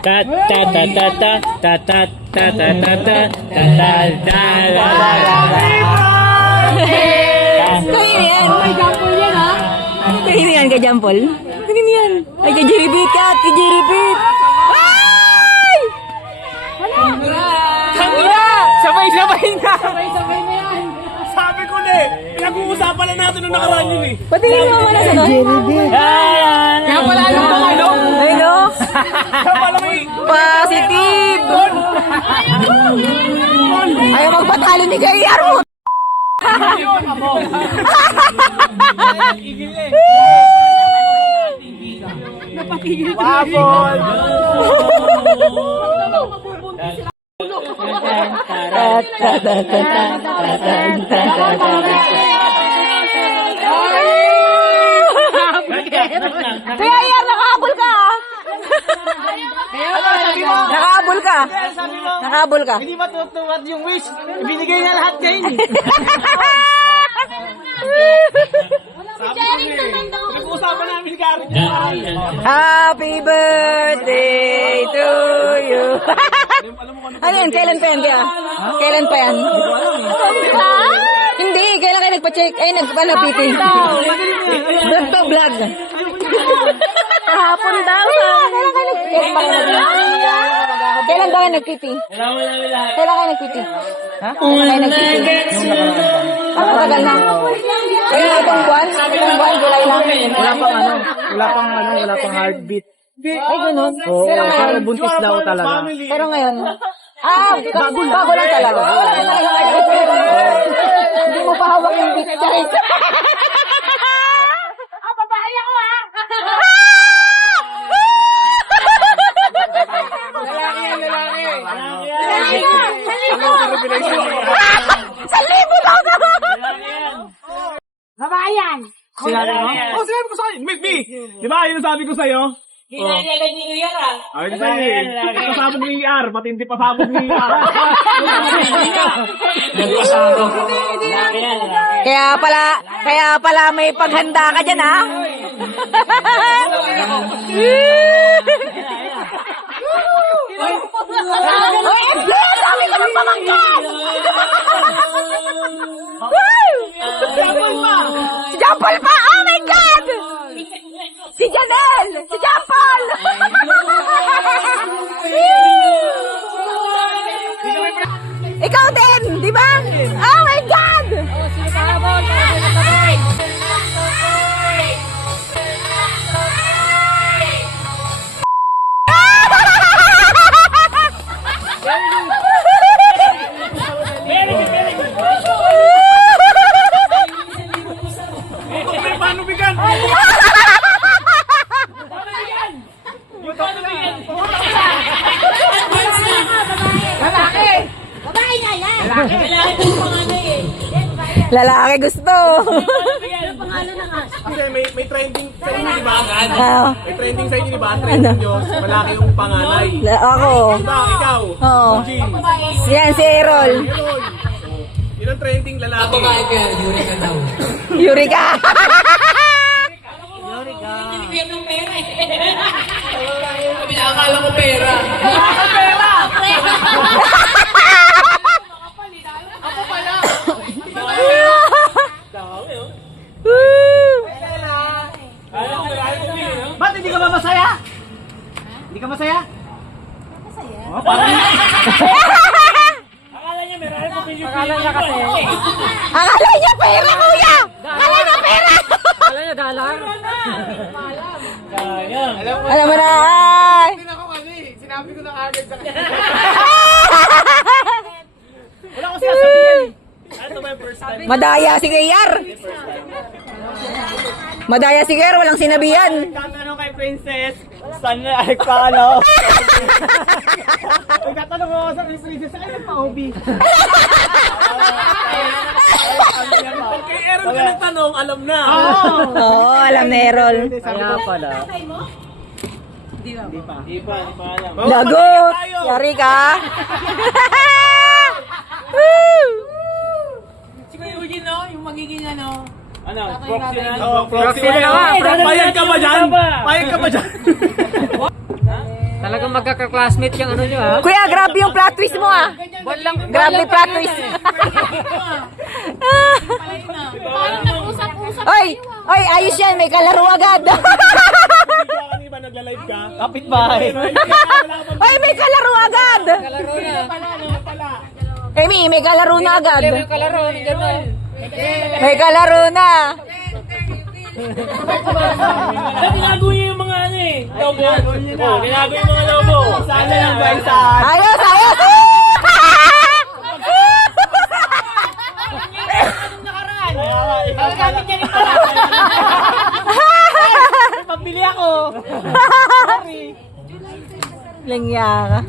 Ta ta ta ta ta ta ta ta ta ta ta ta ta Kanina yan. May jampol yan, ha? Kanina yan, kay Jampol? Kanina yan. Ay, kay Jiribit ka, kay Jiribit. Ay! Tangina! Sabay-sabay na! Sabay-sabay na yan. Sabi ko na eh! Pinag-uusapan na natin nung nakaraan yun eh! Patingin mo muna sa doon. Kaya pala alam ko ano? Ay, no? Kaya pala may... Positive! Ayaw magpatalo ni Gayar mo! Igil eh! Napatigil ko. Wabol! Kaya yan, nakahabol ka, ah. Nakahabol ka. Nakahabol ka. Hindi matutuwad yung wish. Binigay na lahat kayo eh. Nag-uusapan namin Karen. Happy birthday to you. Ano yan? Kailan pa yan? Kailan pa yan? Hindi, kailan kayo nagpa-check? Ay, nagpa-PT. Vlog to vlog. Kahapon daw. Kailan daw kayo nag-PT? Kailan kayo nag-PT? Ha? Kailan kayo nag-PT? Ang matagal na. Kaya itong buwan? Itong buwan, July lang. Wala pang heartbeat. Ay, ganun. Oo, Pero pero ngayon, buntis daw talaga. pero ngayon, bago lang talaga. Hindi mo pa hawak yung beat. Babae ako, ha? Salibo daw na! Babae yan! Sinabi mo? Oh, sinabi ko sa'yo. Miss B! Di ba, yun ang sabi ko sa'yo? Ginagalag ni Uyar, ha? Ay, ito sa'yo eh. Pasabog ni ER. Matindi pasabog ni ER. Kaya pala may paghanda ka dyan, ha? Oy, FB! Sabi ko ng pamangkin! Si Jampol pa! Oh my God! Si Janelle! Si Jampol! Ikaw din! Di ba? Oh my God! Paano bigan? Lalaki! Babae nga yan! Lalaki po panganay eh. Lalaki gusto. Ano pangalan na nga? Kasi may trending sa inyo, di ba? Ah, May trending sa inyo, di ba? Trending nyo, malaki yung panganay. ako. Diba, ikaw? Oo. Jean. Yan si Errol. Yun. Yun ang trending lalaki. Eureka. Binibigyan ng pera eh. Akala ko pera. Ako pala. Ba't hindi ka ba masaya? Hindi ka masaya? Masaya? Oh, parang... Akala niya kasi. Akala niya pera, kuya. Akala niya pera. Akala niya dalang. Alam mo na. Ay. Sinabi ko na agad sa kanya. Wala ko sasabihin. Ano ba yung first time? Madaya si Gayar. Madaya si Gayar, walang sinabihan. Tatanong kay Princess, saan na ay paano? Tatanong ako sa Princess, saan yung pa-hobby? Pag kay Aaron ka nagtanong, alam na. Oo, alam na Errol. Kaya pala. Hindi pa alam. Lagot. Yari ka. Si Kuya Eugene, no? Yung magiging ano? Ano? Proxy na? Proxy na naman. Payag ka ba dyan? Payag ka ba dyan? Talagang magkaka-classmate yung ano nyo ha. Kuya, grabe yung plot twist mo ah. Grabe plot twist. Parang nag-usap-usap. Oy, ayos yan. May kalaro agad. Kanina nagla-live ka? Kapit bahay. Oy, may kalaro agad. Kalaro na. Amy, may kalaro na agad. Yung kalaro, nandiyan na. May kalaro na. Tinago niyo yung mga ano eh. Lobo. Oh, tinago yung mga lobo. Sana lang ba isa? Ayos, ayos. Gamit niya rin pala. Pabili ako. Langya ka.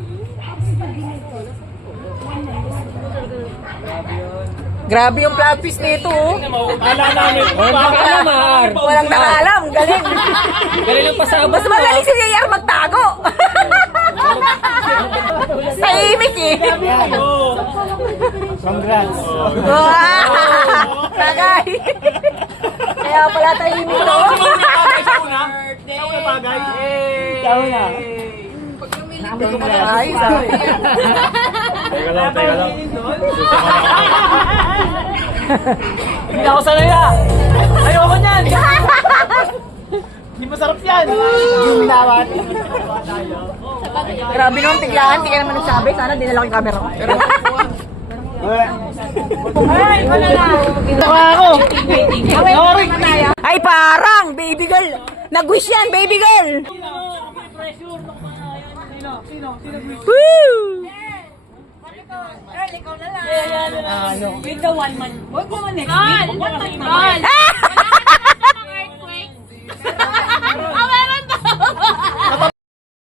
Grabe yung plot twist nito. Oh. Kala namin. Walang nakaalam. Galing. Galing lang pasabot. Mas magaling si Yayar magtago. Tahimik eh. Congrats. Tagay. Kaya pala tahimik to. Sa una bagay. Sa una. Ay, sabi. Teka lang. Hindi ako sanay na. Ayoko niyan. Hindi masarap yan. Yung dapat. Grabe naman biglaan. Hindi ka naman nagsabi. Sana dinala ko yung camera ko. Ay, wala na. Baka ako. Ay, parang. Baby girl. Nag-wish yan, baby girl. Woo! With the one man. Huwag mo man next week. One man.